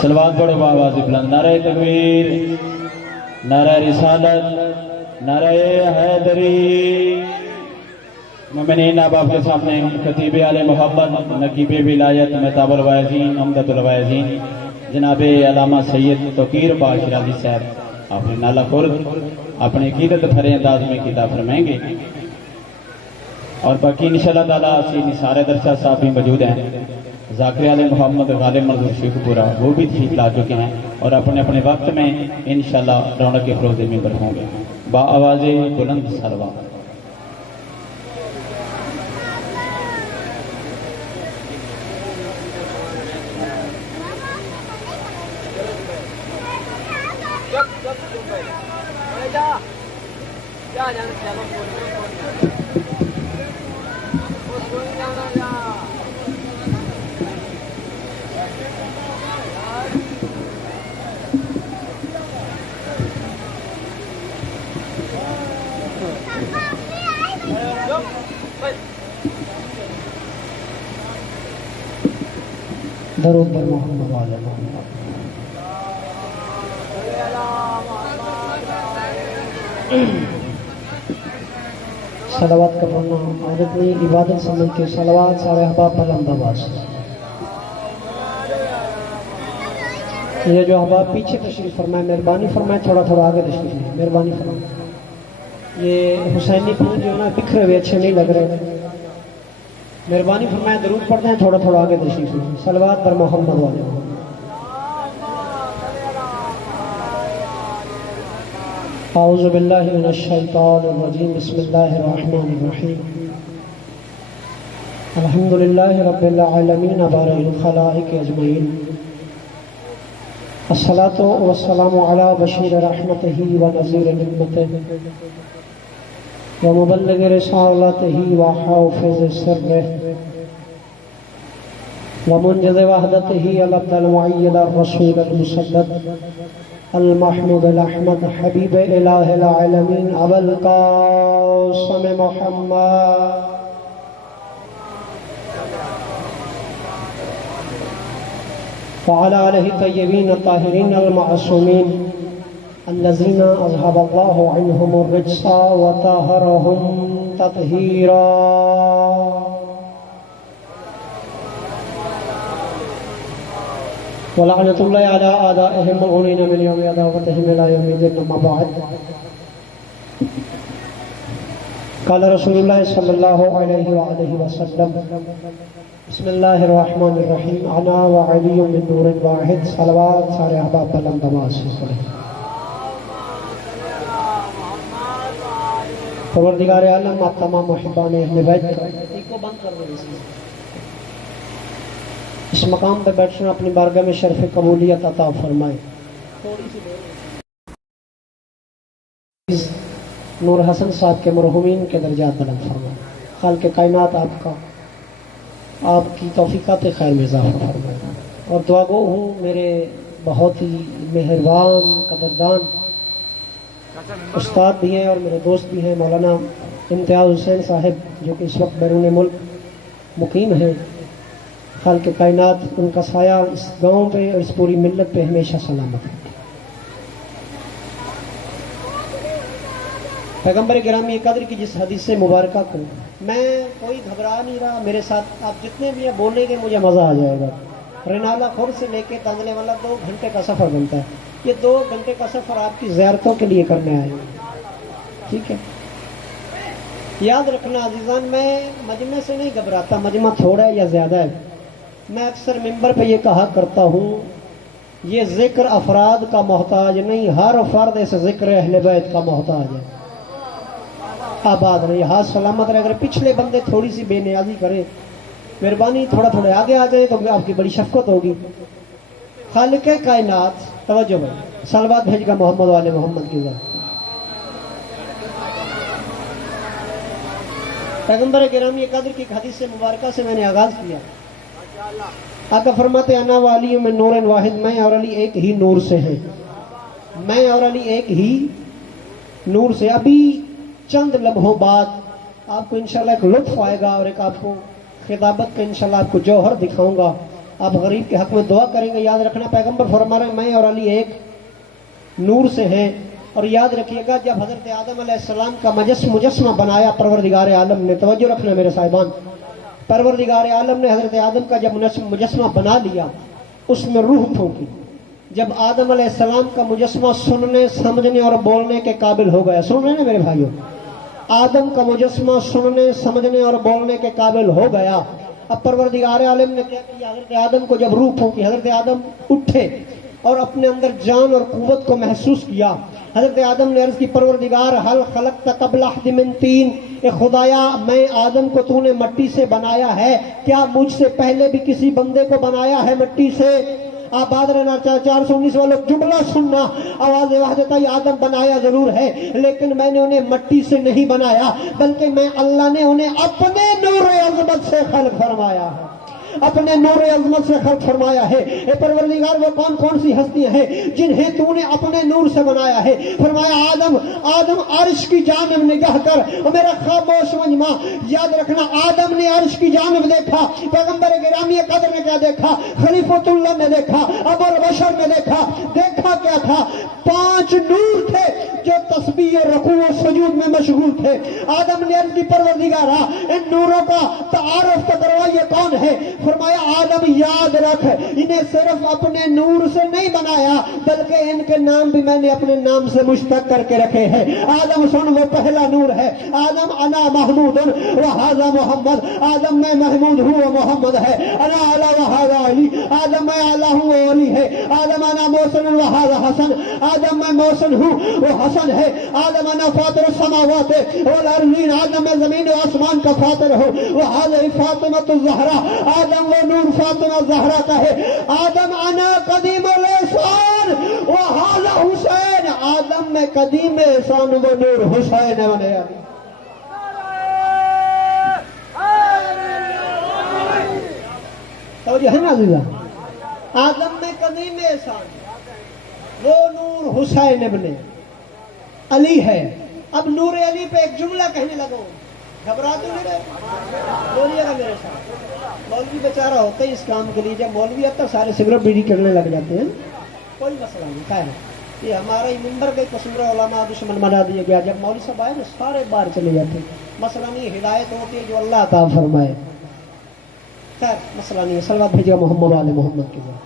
صلوات پڑھو بآواز بلند، نعرہ تکبیر، نعرہ رسالت، نعرہ حیدری۔ مومنین احباب کے سامنے خطیب عالی محبت، نقیب ولایت، مہتاب الواعظین، عمدۃ الواعظین جناب علامہ سید توقیر پاک شیرازی صاحب اپنے نالہ خورد اپنے عقیدت بھرے انداز میں خطاب فرمائیں گے، اور باقی انشاءاللہ تعالیٰ سید نثار درشاہ صاحب بھی موجود ہیں، ذاکر علی محمد غالب منظور شیخ پورا وہ بھی تشریف لا چکے ہیں اور اپنے اپنے وقت میں انشاءاللہ رونق کے فروغ میں ہوں گے۔ با آواز بلند صلوات۔ درود بر محمد وعلی محمد۔ صلوات کا پڑھنا عادت نہیں، عبادت سمجھ کے صلوات سارے احباب پر لمبا باز۔ یہ جو احباب پیچھے تشریف فرمائے مہربانی فرمائے تھوڑا تھوڑا آگے تشریف فرمائے مہربانی فرمائے۔ یہ حسینی پھول جو ہے نا بکھرے ہوئے اچھے نہیں لگ رہے، مہربانی فرمائے درود پڑھتے ہیں تھوڑا تھوڑا آگے تشریف فرمائے۔ صلوات پر محمد والے محمد۔ اعوذ باللہ من الشیطان الرجیم، بسم اللہ الرحمن الرحیم۔ الحمدللہ رب العالمین بارئ الخلائق اجمعین، الصلاۃ والسلام علی بشیر رحمتہ ونذیر نعمتہ ومبلغ رسالتہ وحافظ سرہ ومنجز وحدتہ العبد المعید الرسول المسدد المحمود الاحمد حبیب الہ العالمین ابو القاسم محمد وعلى آلہ طیبین الطاہرین المعصومین الذین اذهب اللہ عنہم الرجس وطہرہم تطہیرا۔ ولعنت اللہ علی اعدائہم ملعونین من یوم عداوتہم الی یوم الدین، اما بعد۔ قال رسول اللہ صلی اللہ علیہ وآلہ وسلم، بسم اللہ الرحمن الرحیم، انا وعلی من نور واحد۔ صلوات سارے احباب پر لمبا باز سے پڑھیں۔ پروردگار عالم آپ تمام محبان اہل بیت کو بند کر دیں، اس مقام پہ بیٹھنا اپنی بارگاہ میں شرف قبولیت عطا فرمائے۔ نور حسن صاحب کے مرحومین کے درجات بلند فرمائے، خالق کائنات آپ کی توفیقات خیر میں اضافہ فرمائے، اور دعا گو ہوں میرے بہت ہی مہربان قدردان استاد بھی ہیں اور میرے دوست بھی ہیں، مولانا امتیاز حسین صاحب جو کہ اس وقت بیرون ملک مقیم ہیں۔ خالق کائنات ان کا سایہ اس گاؤں پہ اور اس پوری ملت پہ ہمیشہ سلامت ہے۔ پیغمبر گرامی قدر کی جس حدیث مبارکہ کو میں کوئی گھبرا نہیں رہا، میرے ساتھ آپ جتنے بھی بولیں گے مجھے مزہ آ جائے گا۔ رنالہ خور سے لے کے تانلے والا 2 گھنٹے کا سفر بنتا ہے، یہ 2 گھنٹے کا سفر آپ کی زیارتوں کے لیے کرنے آئے ہیں، ٹھیک ہے؟ یاد رکھنا عزیزان، میں مجمع سے نہیں گھبراتا، مجمع تھوڑا ہے یا زیادہ ہے۔ میں اکثر ممبر پہ یہ کہا کرتا ہوں، یہ ذکر افراد کا محتاج نہیں، ہر فرد اس ذکر اہل بیت کا محتاج ہے۔ آباد رہے، ہاتھ سلامت رہے۔ اگر پچھلے بندے تھوڑی سی بے نیازی کریں، مہربانی تھوڑا تھوڑے آگے آ جائیں تو آپ کی بڑی شفقت ہوگی۔ خالق کائنات، توجہ بھائی، صلوات بھیج گا محمد والے محمد کی ذات۔ پیغمبر گرامی قدر کی حدیث مبارکہ سے میں نے آغاز کیا۔ آقا فرماتے انا والی من نور واحد، میں اور علی ایک ہی نور سے ہیں، میں اور علی ایک ہی نور سے۔ ابھی چند لمحوں بعد آپ کو انشاءاللہ ایک لطف آئے گا اور ایک آپ کو خطابت کا انشاءاللہ آپ کو جوہر دکھاؤں گا، آپ غریب کے حق میں دعا کریں گے. یاد رکھنا پیغمبر فرما رہے ہیں میں اور علی ایک نور سے ہیں. اور یاد رکھیے گا جب حضرت آدم علیہ السلام کا مجسمہ بنایا پروردگار عالم نے, توجہ رکھنا میرے صاحبان, پروردگار عالم نے حضرت آدم کا جب مجسمہ بنا لیا اس میں روح پھونکی. جب آدم علیہ السلام کا مجسمہ سننے سمجھنے اور بولنے کے قابل ہو گیا, سن رہے ہیں میرے بھائیوں, آدم کا مجسمہ سننے سمجھنے اور بولنے کے قابل ہو گیا. اب پروردگار عالم نے کیا کیا, حضرت آدم کو جب روح پھونکی, حضرت آدم اٹھے اور اپنے اندر جان اور قوت کو محسوس کیا. حضرت آدم نے عرض کی پروردگار حل خلقت قبل احد من طین, اے خدایا میں آدم کو تو نے مٹی سے بنایا ہے, کیا مجھ سے پہلے بھی کسی بندے کو بنایا ہے مٹی سے؟ آباد رہنا 419 والوں جملہ سننا, آواز وحدت آدم بنایا ضرور ہے لیکن میں نے انہیں مٹی سے نہیں بنایا بلکہ میں اللہ نے انہیں اپنے نور عظمت سے خلق فرمایا ہے, اپنے نور عظمت سے خلق فرمایا ہے. اے پروردگار وہ کون کون سی ہستیاں ہیں جنہیں تو نے اپنے نور سے بنایا ہے؟ فرمایا آدم عرش کی جانب نگاہ کر, اور میرا خاموش مجمع یاد رکھنا آدم نے عرش کی جانب دیکھا, پیغمبر گرامی قدر نے کیا دیکھا, خلیفۃ اللہ نے دیکھا, ابو البشر نے دیکھا کیا تھا؟ 5 نور تھے جو تسبیح رکوع و سجود میں مشغول تھے. آدم نے عرض کی پروردگارا ان نوروں کا تعارف تو کروا, یہ کون ہے؟ فرمایا آدم یاد رکھ انہیں صرف اپنے نور سے نہیں بنایا بلکہ ان کے نام بھی میں نے اپنے نام سے مشتق کر کے رکھے ہیں. آدم سن وہ پہلا نور ہے, آدم انا محمود و ھذا محمد, آدم میں محمود ہوں وہ محمد ہے. انا اعلی و ھذا علی, آدم میں اعلی ہوں وہ علی ہے. آدم انا محسن و ھذا حسن, آدم میں محسن ہوں وہ حسن ہے. آدم انا فاطر السماوات والارضین, آدم میں زمین و آسمان کا فاطر ہوں. وہ ھذا فاطمۃ الزہرا, آدم وہ نور فاطمہ زہرا کا ہے. آدم انا قدیم الاحسان و ھذا حسین, آدم میں قدیم احسان وہ نور حسین ہے. توجہ ہے نا عزیزہ, آدم میں قدیم احسان وہ نور حسین ابن علی ہے. اب نور علی پہ ایک جملہ کہنے لگا, گھبرا تو نہیں رہے, بولیے گا میرے ساتھ. مولوی بیچارہ ہوتے ہیں اس کام کے لیے, جب مولوی اب تک سارے سگریٹ بیڑی کرنے لگ جاتے ہیں, کوئی مسئلہ نہیں. خیر یہ ہمارا ہی ممبر کا قصور ہے, علماء دشمن بنا دیا گیا. جب مولوی صاحب آئے نا سارے باہر چلے جاتے ہیں. مسئلہ نہیں, ہدایت ہوتی ہے جو اللہ عطا فرمائے. خیر مسئلہ نہیں ہے. صلوات بھیجیے محمد والے محمد کے لیے.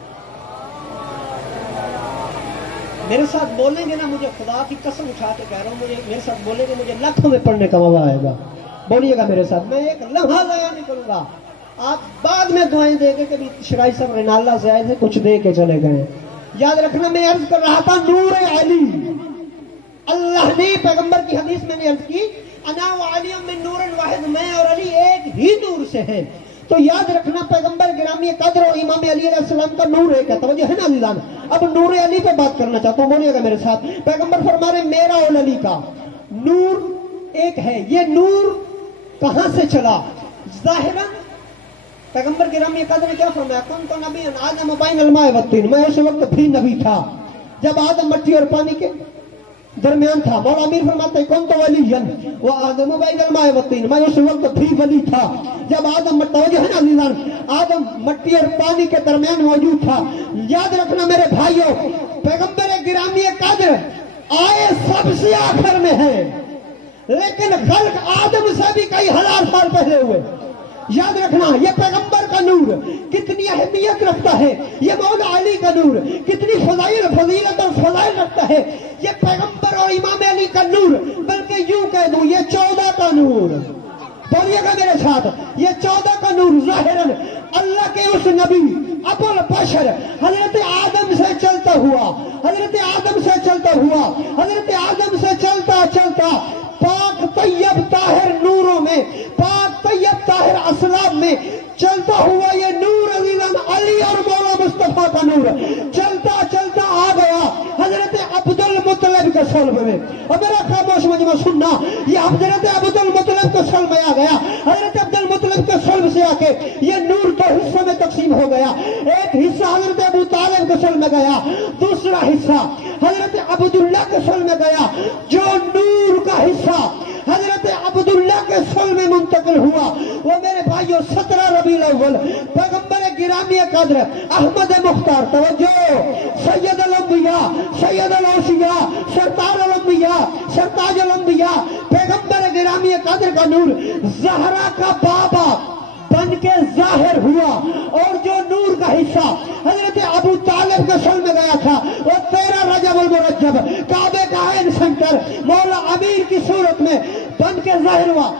میرے ساتھ بولیں گے نا, مجھے خدا کی قسم اٹھا کے کہہ رہا ہوں, مجھے میرے ساتھ بولیں گے مجھے لکھوں میں پڑھنے کا مزہ آئے گا. بولیے گا میرے ساتھ, میں ایک لمحہ ضائع نہیں کروں گا. آپ بعد میں دعائیں دیں گے, کبھی شرائی صاحب ریناللہ سے آئے تھے کچھ دے کے چلے گئے. یاد رکھنا میں عرض کر رہا تھا نور علی, اللہ نے پیغمبر کی حدیث میں نے عرض کی انا و علی من نور واحد, میں اور علی ایک ہی نور سے ہیں. تو یاد رکھنا پیغمبر گرامی قدر اور امام علی علیہ السلام کا نور ایک ہے. توجہ ہے نا عزیزان. اب نور علی پہ بات کرنا چاہتا ہوں, بولیے گا میرے ساتھ. پیغمبر فرما رہے میرا اور علی کا نور ایک ہے. یہ نور کہاں سے چلا؟ ظاہراً پیغمبر گرامی قدر نے کیا فرمایا, کون تو نبی آدم بین الماء والطین, میں اس وقت بھی نبی تھا جب آدم مٹی اور پانی کے درمیان تھا. مولا امیر فرماتے ہیں کون تو ولی وہ آدم بین الماء والطین, میں اس وقت بھی ولی تھا جب آدم توجہ ہے نا عزیزان, آدم مٹی اور پانی کے درمیان موجود تھا. یاد رکھنا میرے بھائیوں, پیغمبر گرامی قدر آئے سب سے آخر میں ہے لیکن خلق آدم سے بھی کئی ہزار سال پہلے ہوئے. یاد رکھنا یہ پیغمبر کا نور کتنی اہمیت رکھتا ہے, یہ مولا علی کا نور کتنی فضیلت اور فضائل رکھتا ہے. یہ پیغمبر اور امام علی کا نور, بلکہ یوں کہہ دوں یہ 14 کا نور. بولیے گا میرے ساتھ, یہ 14 کا نور ظاہراً اللہ کے اس نبی ابو البشر حضرت آدم سے چلتا ہوا, حضرت آدم سے چلتا ہوا, حضرت آدم سے چلتا چلتا پاک طیب طاہر نوروں میں, پاک طیب طاہر اسلام میں چلتا ہوا یہ نور عزیزاً علی اور مولا مصطفیٰ کا نور چلتا چلتا آ گیا حضرت عبد المطلب کے صلب میں. اور میرا خاموش مجمع سننا, یہ حضرت عبد المطلب کے صلب میں آ گیا. حضرت عبد المطلب کے صلب سے آ کے یہ نور 2 حصوں میں تقسیم ہو گیا. ایک حصہ حضرت ابو طالب کے صلب میں گیا, دوسرا حصہ حضرت عبداللہ کے صلب میں گیا. جو نور کا حصہ حضرت عبداللہ کے صلب میں منتقل ہوا وہ میرے بھائیوں 17 ربیع الاول پیغمبر گرامی قدر احمد مختار، توجہ، سید الانبیاء، سید الاوصیاء، سرتاج الانبیاء، سرتاج الانبیاء، پیغمبر گرامی قدر کا نور زہرا کا بابا بن کے ظاہر ہوا، اور جو نور کا حصہ حضرت ابو طالب کے سر میں گیا تھا وہ 13 رجب المرجب کعبے کا عین سینٹر مولا امیر کی صورت میں بن کے ظاہر ہوا۔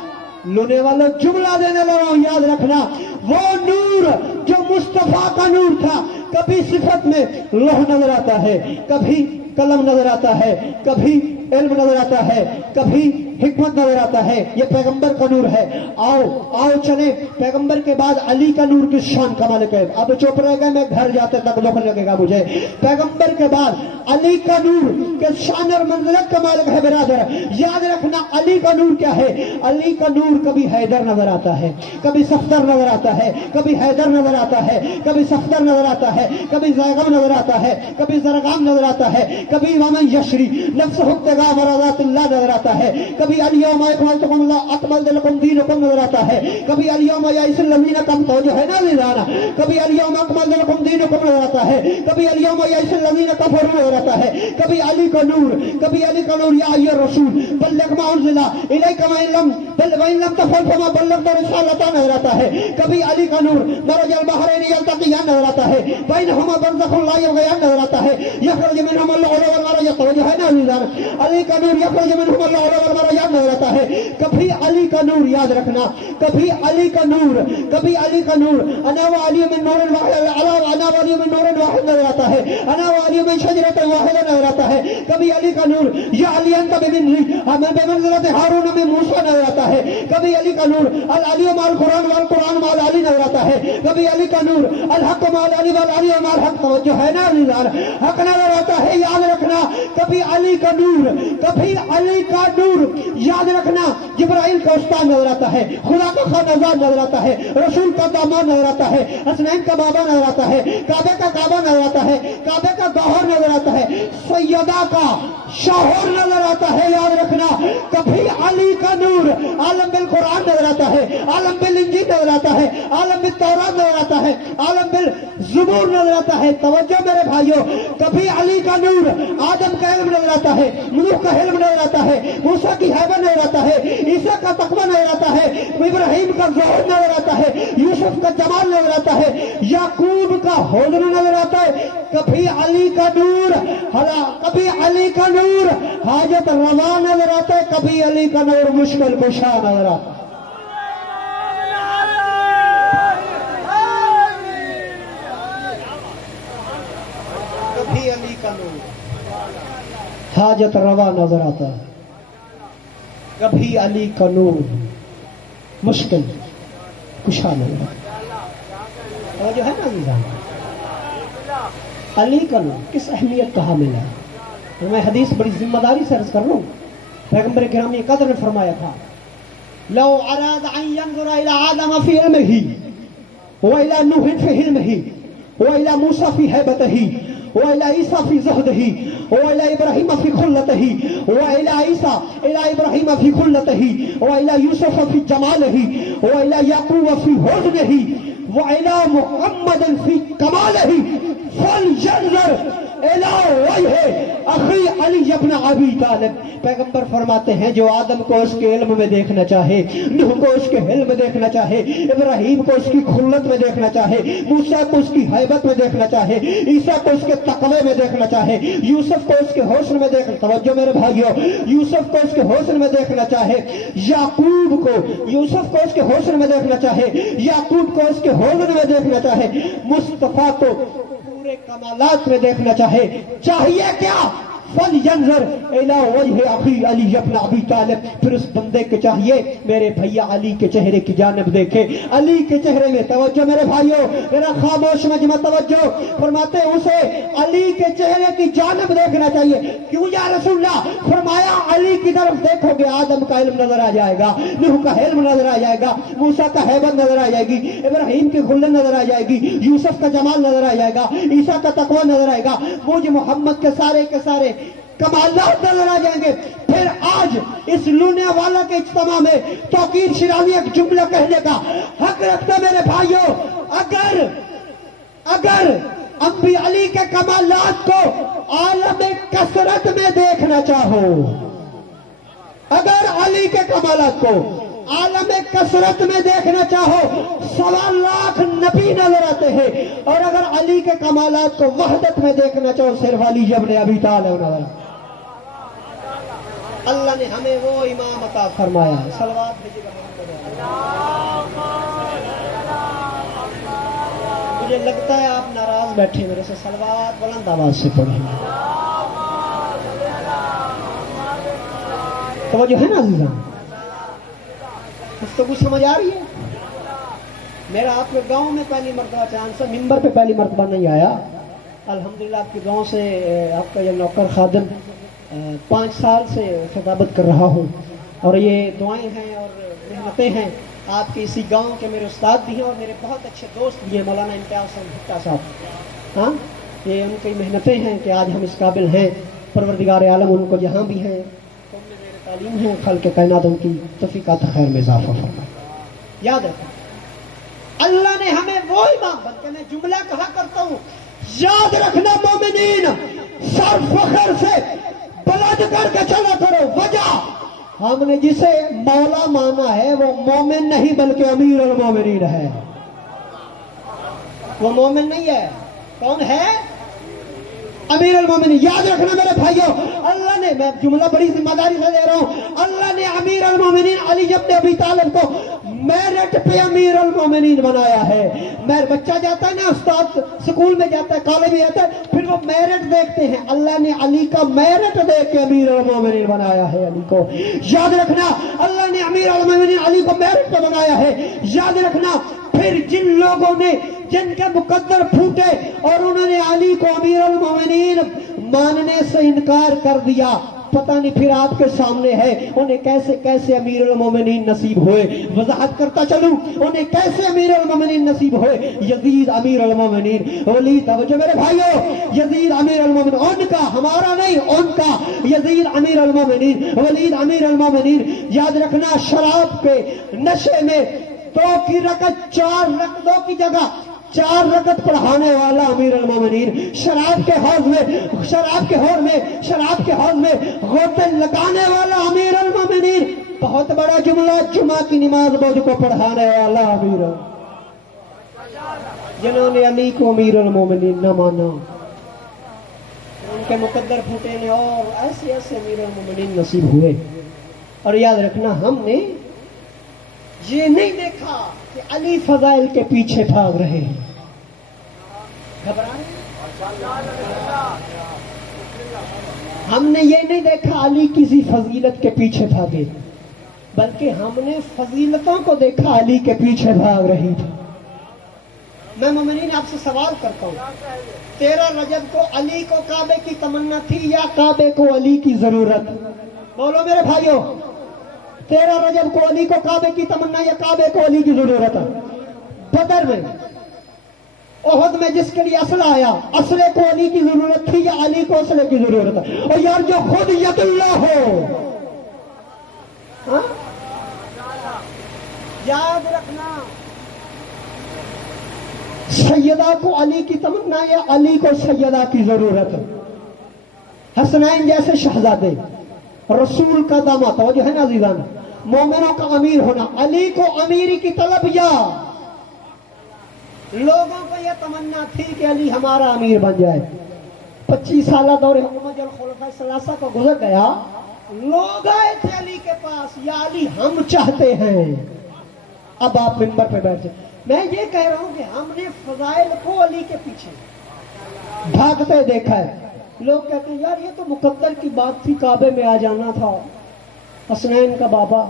لونے والوں جملہ دینے لگا، یاد رکھنا وہ نور جو مصطفیٰ کا نور تھا، کبھی صفت میں لوح نظر آتا ہے، کبھی قلم نظر آتا ہے، کبھی علم نظر آتا ہے، کبھی حکمت نظر آتا ہے، یہ پیغمبر کا نور ہے۔ آؤ چلیں، پیغمبر کے بعد علی کا نور کی شان کمال ہے۔ اب چپ رہ گئے، میں گھر جاتے تک دکھ لگے گا مجھے۔ پیغمبر کے بعد علی کا نور کے شان اور منزلت کا مالک ہے برادر۔ یاد رکھنا علی کا نور کیا ہے؟ علی کا نور کبھی حیدر نظر آتا ہے، کبھی صفدر نظر آتا ہے، کبھی حیدر نظر آتا ہے، کبھی صفدر نظر آتا ہے، کبھی زیغم نظر آتا ہے، کبھی زرغام نظر آتا ہے، کبھی ومن یشری نفس ابتغاء مرضات اللہ نظر آتا ہے، کبھی الیوم اکملت لکم دینکم نظر آتا ہے، کبھی الیوم یئس الذین کفروا، جو ہے نا لیلانا، کبھی الیوم اکملت لکم دینکم نظر آتا ہے، کبھی الیوم یئس الذین کفروا نظر آتا ہے، کبھی علی کا نور، کبھی علی کا نور یا ایھا الرسول بلغ ما انزل الیک وان لم تفعل فما بلغت رسالتہ نظر آتا ہے، کبھی علی کا نور مرج البحرین یلتقیان نظر آتا ہے، بینہما برزخ لا یبغیان نظر آتا ہے، یخرج منہما اللؤلؤ والمرج، جو ہے نا علی کا نور یخرج منہما اللؤلؤ والمرجان نظر آتا ہے۔ کبھی علی کا نور، یاد رکھنا، کبھی علی کا نور، کبھی علی کا نور انا وعلی من نور واحد، انا وعلی من نور واحد نظر آتا ہے، انا وعلی من شجرۃ واحدہ نظر آتا ہے، کبھی علی کا نور یا علی انت بمنزلتی ہمیں بمنزلت ہارون من موسیٰ نظر آتا ہے، کبھی علی کا نور العلی مع القرآن والقرآن مع العلی نظر آتا ہے، کبھی علی کا نور الحق مع العلی والعلی مع الحق، توجہ ہے نا حق نظر آتا ہے۔ یاد رکھنا کبھی علی کا نور، کبھی علی کا نور، یاد رکھنا جبرائیل کا استاد نظر آتا ہے، خدا کا خانزاد نظر آتا ہے، رسول کا داماد نظر آتا ہے، حسنین کا بابا نظر آتا ہے، کعبے کا کعبہ نظر آتا ہے، کعبے کا گوہر نظر آتا ہے، سیدہ کا شوہر نظر آتا ہے۔ یاد رکھنا کبھی علی کا نور عالم بالقرآن نظر آتا ہے، عالم بالانجیل نظر آتا ہے، عالم بالتورات نظر آتا ہے، عالم بالزبور نظر آتا ہے۔ توجہ میرے بھائیوں، کبھی علی کا نور آدم کا علم نظر آتا ہے، نوح کا علم نظر آتا ہے، موسیٰ کی ہیبت نظر آتا ہے، عیسیٰ کا تقویٰ نظر آتا ہے، ابراہیم کا زہد نظر آتا ہے، یوسف کا جمال نظر آتا ہے، یعقوب کا حوض نظر آتا ہے۔ کبھی علی کا نور کبھی علی کا نور حاجت روا نظر آتا ہے، کبھی علی کا نور مشکل کشا نظر آتا ہے۔ کبھی علی کا نور حاجت روا نظر آتا ہے، کبھی علی کا نور مشکل کشا نظر آتا ہے۔ اور جو ہے نا عزیزان، علی کا نور کس اہمیت کا حامل ہے؟ میں حدیث بڑی ذمہ داری سے عرض کر رہا ہوں، پیغمبر گرامی قدر نے فرمایا تھا لو اراد ان ينظر الى آدم في علمه والى نوح في علمه والى موسى في هيبته وإلى عيسى في زهده وإلى إبراهيم في خلته وإلى عيسى إلى إبراهيم في خلته وإلى يوسف في جماله وإلى يعقوب في حزنه وإلى محمد في كماله فلينظر إلى وجه أخي علي بن أبي طالب۔ پیغمبر فرماتے ہیں جو آدم کو اس کے علم میں دیکھنا چاہے، نوح کو اس کے علم میں دیکھنا چاہے، ابراہیم کو اس کی خلت میں دیکھنا چاہے، موسیٰ کو اس کی حیبت میں دیکھنا چاہے، عیسیٰ کو اس کے تقوی میں دیکھنا چاہے، یوسف کو اس کے حسن میں دیکھنا، توجہ میرے بھائیو، یوسف کو اس کے حسن میں دیکھنا چاہے، یعقوب کو یوسف کو اس کے حسن میں دیکھنا چاہے، یعقوب کو اس کے حسن میں دیکھنا چاہے، مصطفیٰ کو پورے کمالات میں دیکھنا چاہیے کیا؟ فَلْيَنْظُرْ إِلَى وَجْهِ أَخِي عَلِيَّ بْنِ أَبِي طالب۔ پھر اس بندے کے چاہیے میرے بھیا علی کے چہرے کی جانب دیکھے، علی کے چہرے میں توجہ میرے بھائیوں، میرا خاموش مجمع توجہ فرماتے ہیں اسے علی کے چہرے کی جانب دیکھنا چاہیے۔ کیوں یا رسول اللہ؟ فرمایا علی کی طرف دیکھو گے آدم کا علم نظر آ جائے گا، نوح کا علم نظر آ جائے گا، موسیٰ کا ہیبت نظر آ جائے گی، ابراہیم کی خلت نظر آ جائے گی، یوسف کا جمال نظر آ جائے گا، عیسیٰ کا تقویٰ نظر آئے گا، مجھ محمد کے سارے کمالات نظر آ جائیں گے۔ پھر آج اس لونے والا کے اجتماع میں توقیر شیرازی ایک جملہ کہنے کا حق رکھتا میرے بھائیوں. اگر انبیاء علی کے کمالات کو عالم کثرت میں دیکھنا چاہو، اگر علی کے کمالات کو عالم کثرت میں دیکھنا چاہو 1.25 لاکھ نبی نظر آتے ہیں، اور اگر علی کے کمالات کو وحدت میں دیکھنا چاہو صرف علی ابن ابی طالب نظر. اللہ نے ہمیں وہ امام عطا فرمایا. صلوات بھیجیے مجھے لگتا ہے آپ ناراض بیٹھے میرے سے. صلوات بلند آواز سے پڑھیں. توجہ ہے نا عزیزان؟ گفتگو سمجھ آ رہی ہے؟ میرا آپ کے گاؤں میں پہلی مرتبہ چاند سے ممبر پہ پہلی مرتبہ نہیں آیا. الحمدللہ آپ کے گاؤں سے آپ کا یہ نوکر خادم 5 سال سے خطابت کر رہا ہوں، اور یہ دعائیں ہیں اور محنتیں ہیں آپ کے اسی گاؤں کے. میرے استاد بھی ہیں اور میرے بہت اچھے دوست بھی ہیں، مولانا امتیاز بھٹا صاحب. ہاں، یہ ان کی محنتیں ہیں کہ آج ہم اس قابل ہیں. پروردگار عالم ان کو جہاں بھی ہیں تعلیم ہے، خلق کائنات ان کی توفیقات خیر میں اضافہ فرمائے. یاد رکھیں اللہ نے ہمیں وہ امام، بلکہ میں جملہ کہا کرتا ہوں، یاد رکھنا مومنین سر فخر سے بلند کر کے چلا کرو. وجہ ہم نے جسے مولا مانا ہے وہ مومن نہیں بلکہ امیر المومنین ہے. وہ مومن نہیں ہے. کون ہے؟ امیر المومنین. یاد رکھنا میرے بھائیوں، اللہ نے، میں جملہ بڑی ذمہ داری سے دے رہا ہوں، اللہ نے امیر المومنین علی ابن ابی طالب کو میرٹ پہ امیر المومنین بنایا ہے. بچہ جاتا ہے نا استاد، سکول میں جاتا ہے، کالج میں جاتا ہے، پھر وہ میرٹ دیکھتے ہیں. اللہ نے علی کا میرٹ دیکھ کے امیر المومنین بنایا ہے علی کو. یاد رکھنا اللہ نے امیر المومنین علی کو میرٹ پہ بنایا ہے. یاد رکھنا پھر جن لوگوں نے، جن کے مقدر پھوٹے اور انہوں نے علی کو امیر المومنین ماننے سے انکار کر دیا، پتہ نہیں پھر آپ کے سامنے ہے انہیں کیسے کیسے امیر المومنین نصیب ہوئے. وضاحت کرتا چلوں انہیں کیسے امیر المومنین نصیب ہوئے. یزید امیر المومنین، ولید، جو میرے بھائیوں یزید امیر المومنین، ان کا، ہمارا نہیں، ان کا. یزید امیر المومنین، ولید امیر المومنین. یاد رکھنا شراب کے نشے میں 2 کی رکعت 4 رکعتوں کی جگہ 4 رکعت پڑھانے والا امیر المومنین. شراب کے حوض میں غوطے لگانے والا امیر المومنین. بہت بڑا جملہ، جمعہ کی نماز مجھ کو پڑھانے والا امیر. جنہوں نے علی کو امیر المومنین نہ مانا ان کے مقدر پھوٹے نے اور ایسے ایسے امیر المومنین نصیب ہوئے. اور یاد رکھنا ہم نے یہ نہیں دیکھا کہ علی فضائل کے پیچھے بھاگ رہے ہیں. ہم نے یہ نہیں دیکھا علی کسی فضیلت کے پیچھے بھاگے، بلکہ ہم نے فضیلتوں کو دیکھا علی کے پیچھے بھاگ رہی تھی. میں مومنین آپ سے سوال کرتا ہوں، 13 رجب کو علی کو کعبے کی تمنا تھی یا کعبے کو علی کی ضرورت؟ بولو میرے بھائیوں، 13 رجب کو علی کو کعبے کی تمنا یا کعبے کو علی کی ضرورت؟ بدر میں، احد میں جس کے لیے اسلحہ آیا، اسلحے کو علی کی ضرورت تھی یا علی کو اسلحے کی ضرورت ہے؟ اور یار جو خود ید اللہ ہو، ہاں؟ یاد رکھنا سیدہ کو علی کی تمنا یا علی کو سیدہ کی ضرورت؟ حسنین جیسے شہزادے، رسول کا داماد، توجہ ہے نا عزیزان، مومنوں کا امیر ہونا، علی کو امیری کی طلب یا لوگوں کو یہ تمنا تھی کہ علی ہمارا امیر بن جائے؟ 25 سالہ دور حکومت الخلفاء الثلاثہ کا گزر گیا، لوگ آئے تھے علی کے پاس، یا علی ہم چاہتے ہیں. اب آپ منبر پہ بیٹھ جائیں. میں یہ کہہ رہا ہوں کہ ہم نے فضائل کو علی کے پیچھے بھاگتے دیکھا ہے. لوگ کہتے ہیں یار یہ تو مقدر کی بات تھی، کعبے میں آ جانا تھا، حسنین کا بابا،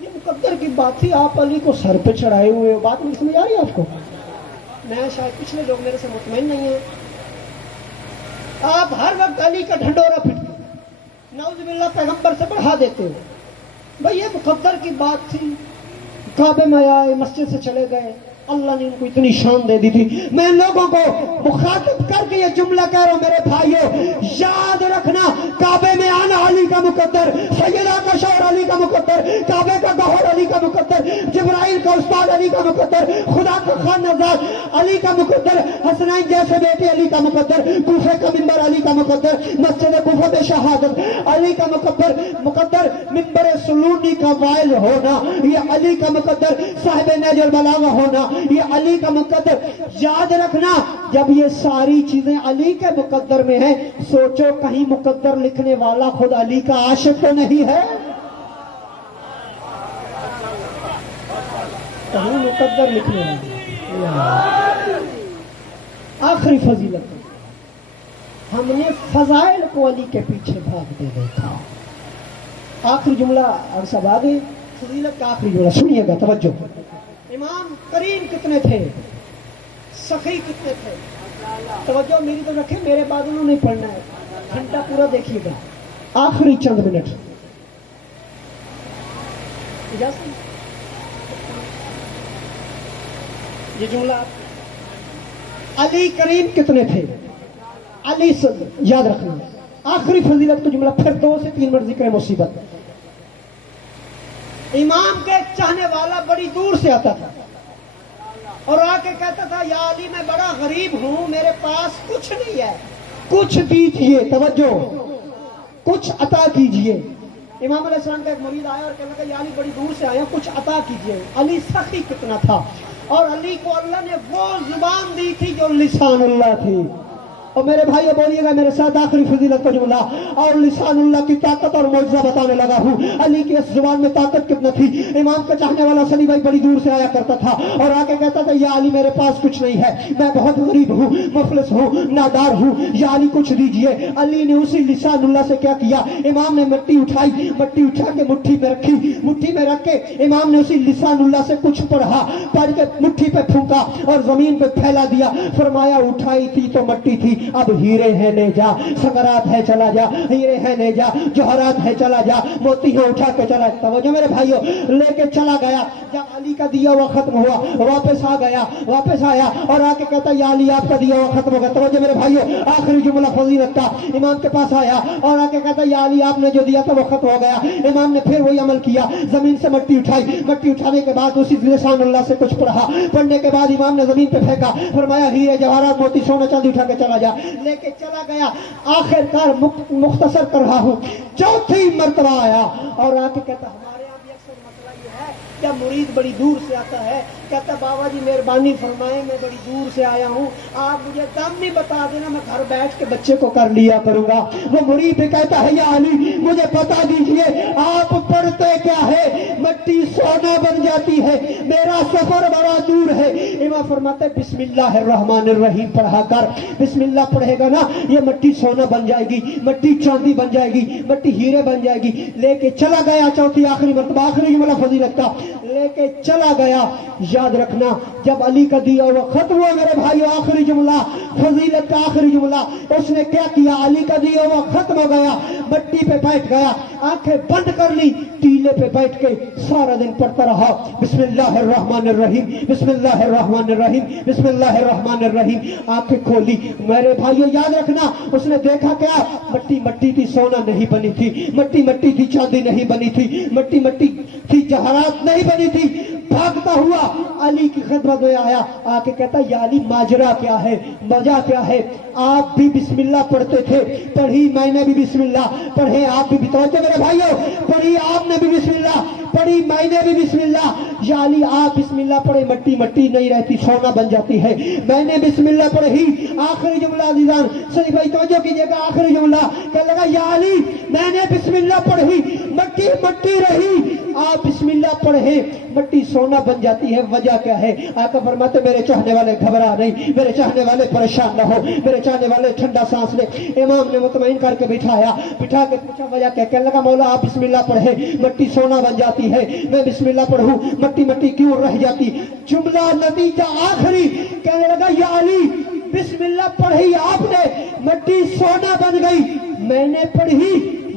یہ مقدر کی بات تھی، آپ علی کو سر پہ چڑھائے ہوئے. بات نہیں سمجھ آ رہی ہے آپ کو؟ میں شاید پچھلے لوگ میرے سے مطمئن نہیں ہیں. آپ ہر وقت علی کا ڈھنڈورا پھرتے، نعوذ باللہ پیغمبر سے بڑھا دیتے ہو. بھئی یہ مقدر کی بات تھی، کعبے میں آئے، مسجد سے چلے گئے، اللہ نے ان کو اتنی شان دے دی تھی. میں لوگوں کو مخاطب کر کے یہ جملہ کہہ رہا ہوں میرے بھائیوں، یاد رکھنا کعبے میں آنا علی علی کا مقدر، سیدہ کا شوہر علی کا مقدر، کعبے کا گوہر علی کا مقدر، جبرائیل کا استاد علی کا مقدر، خدا کا خان نزاد علی کا مقدر، حسنین جیسے بیٹے علی کا مقدر، کوفے کا منبر علی کا مقدر، مسجد کوفہ میں شہادت علی کا مقدر، منبر سلونی کا وائل ہونا یہ علی کا مقدر، صاحب نہج البلاغہ ہونا یہ علی کا مقدر۔ یاد رکھنا جب یہ ساری چیزیں علی کے مقدر میں ہیں، سوچو کہیں مقدر لکھنے والا خود علی کا عاشق تو نہیں ہے؟ کہیں مقدر لکھنے والا۔ آخری فضیلت، ہم نے فضائل کو علی کے پیچھے بھاگتے دیکھا۔ آخری جملہ اور سب آگے، فضیلت کا آخری جملہ سنیے گا، توجہ۔ امام کریم کتنے تھے، سخی کتنے تھے، توجہ میری تو رکھیں، میرے بعد انہوں نے پڑھنا ہے، گھنٹہ پورا دیکھیے گا، آخری چند منٹ۔ یہ جملہ علی کریم کتنے تھے، علی صدر، یاد رکھنا۔ آخری فضیلت کا جملہ، پھر 2 سے 3 منٹ ذکر مصیبت۔ امام کے چاہنے والا بڑی دور سے آتا تھا اور آ کے کہتا تھا یا علی میں بڑا غریب ہوں، میرے پاس کچھ نہیں ہے، کچھ دیجئے، توجہ، کچھ عطا کیجئے۔ امام علیہ السلام کا ایک مرید آیا اور کہنے لگا یا علی بڑی دور سے آیا، کچھ عطا کیجئے۔ علی سخی کتنا تھا، اور علی کو اللہ نے وہ زبان دی تھی جو لسان اللہ تھی۔ اور میرے بھائی بولیے گا میرے ساتھ، آخری فضیلت کا جملہ، اور لسان اللہ کی طاقت اور معجزہ بتانے لگا ہوں۔ علی کی اس زبان میں طاقت کتنا تھی، امام کا چاہنے والا سلی بھائی بڑی دور سے آیا کرتا تھا اور آ کے کہتا تھا یا علی میرے پاس کچھ نہیں ہے، میں بہت غریب ہوں، مفلس ہوں، نادار ہوں، یا علی کچھ دیجئے۔ علی نے اسی لسان اللہ سے کیا کیا، امام نے مٹی اٹھائی، مٹی اٹھا کے مٹھی میں رکھی، مٹھی میں رکھ کے امام نے اسی لسان اللہ سے کچھ پڑھا، پڑھ کے مٹھی پہ پھونکا اور زمین پہ پھیلا دیا، فرمایا اٹھائی تھی تو مٹی تھی، اب ہیرے ہے لے جا، سکرات ہے چلا جا، ہیرے ہے لے جا، جوہرات ہے چلا جا، موتی ہے اٹھا کے چلا۔ توجہ میرے بھائیو، لے کے چلا گیا، جب علی کا دیا ہوا ختم ہوا واپس آ گیا، واپس آیا اور آ کے کہتا یا علی آپ کا دیا ہوا ختم ہو گیا۔ توجہ میرے بھائیو، آخری جملہ فضیلت کا، امام کے پاس آیا اور آ کے کہتا یا علی آپ نے جو دیا تھا وہ ختم ہو گیا۔ امام نے پھر وہی عمل کیا، زمین سے مٹی اٹھائی، مٹی اٹھانے کے بعد اسی لسان اللہ سے کچھ پڑھا، پڑھنے کے بعد امام نے زمین پہ پھینکا، فرمایا ہیرے جواہرات موتی سونا چاندی اٹھا کے چلا جا، لے کے چلا گیا۔ آخر کار مختصر کر رہا ہوں، چوتھی مرتبہ آیا اور آ کے کہتا ہمارے یہاں بھی اکثر مسئلہ یہ ہے کیا مرید بڑی دور سے آتا ہے، کہتا بابا جی مہربانی فرمائیں، میں بڑی دور سے آیا ہوں، آپ مجھے دم بھی بتا دینا، میں گھر بیٹھ کے بچے کو کر لیا کروں گا۔ وہ مرید کہتا ہے یا علی مجھے بتا دیجئے آپ پڑھتے کیا ہے، مٹی سونا بن جاتی ہے، میرا سفر بڑا دور ہے۔ امام فرماتے بسم اللہ الرحمن الرحیم پڑھا کر، بسم اللہ پڑھے گا نا یہ مٹی سونا بن جائے گی، مٹی چاندی بن جائے گی، مٹی ہیرے بن جائے گی۔ لے کے چلا گیا، چوتھی آخری مرتبہ، آخری جملہ فضیلت کا، لے کے چلا گیا۔ یاد رکھنا جب علی کا دیا ہوا ختم ہوا میرے بھائیو، آخری جملہ فضیلت کا، آخری جملہ، اس نے کیا کیا، علی کا دیا ہوا ختم ہو گیا، مٹی پہ بیٹھ گیا، آنکھیں بند کر لی، ٹیلے پہ بیٹھ کے سارا دن پڑھتا رہا بسم اللہ الرحمن الرحیم، بسم اللہ الرحمن الرحیم، بسم اللہ الرحمن الرحیم۔ آنکھیں کھولی میرے بھائیو، یاد رکھنا اس نے دیکھا کیا، مٹی مٹی تھی، سونا نہیں بنی تھی، مٹی مٹی تھی، چاندی نہیں بنی تھی، مٹی مٹی تھی، جواہرات نہیں بنی تھی۔ بھاگتا ہوا علی کی خدمت میں آیا، آ کے کہتا یا علی ماجرا کیا ہے، وجہ کیا ہے، آپ بھی بسم اللہ پڑھتے تھے، پڑھی میں نے بھی بسم اللہ، پڑھے آپ بھی، توجہ میرے بھائیو، پڑھی آپ نے بھی بسم اللہ، پڑھی میں نے بھی بسم اللہ۔ یا علی آپ بسم اللہ پڑھے، مٹی مٹی نہیں رہتی، سونا بن جاتی ہے، میں نے بسم اللہ پڑھی۔ آخری جملہ عزیزان صحیح بھائی توجہ کیجئے گا، آخری جملہ کہنے لگا یا علی میں نے بسم اللہ پڑھی، مٹی مٹی رہی، آپ بسم اللہ پڑھے، مٹی سونا بن جاتی ہے، وجہ کیا ہے؟ آقا فرماتے میرے چاہنے والے گھبرا نہیں، میرے چاہنے والے پریشان نہ ہو، میرے چاہنے والے ٹھنڈا سانس لے۔ امام نے مطمئن کر کے بٹھایا، بٹھا کے پوچھا وجہ کیا؟ کہنے لگا مولا آپ بسم اللہ پڑھے، مٹی سونا بن جاتی ہے، میں بسم اللہ پڑھوں مٹی مٹی کیوں رہ جاتی؟ جملہ نتیجہ آخری، کہنے لگا یا علی بسم اللہ پڑھی آپ نے، مٹی سونا بن گئی، میں نے پڑھی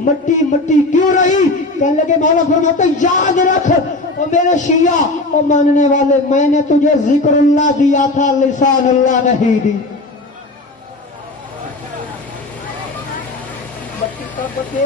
مٹی مٹی کیوں رہی؟ کہنے لگے مولا فرماتے یاد رکھ اور میرے شیعہ اور ماننے والے، میں نے تجھے ذکر اللہ دیا تھا، لسان اللہ نہیں دی۔ مٹی کب بچے؟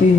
3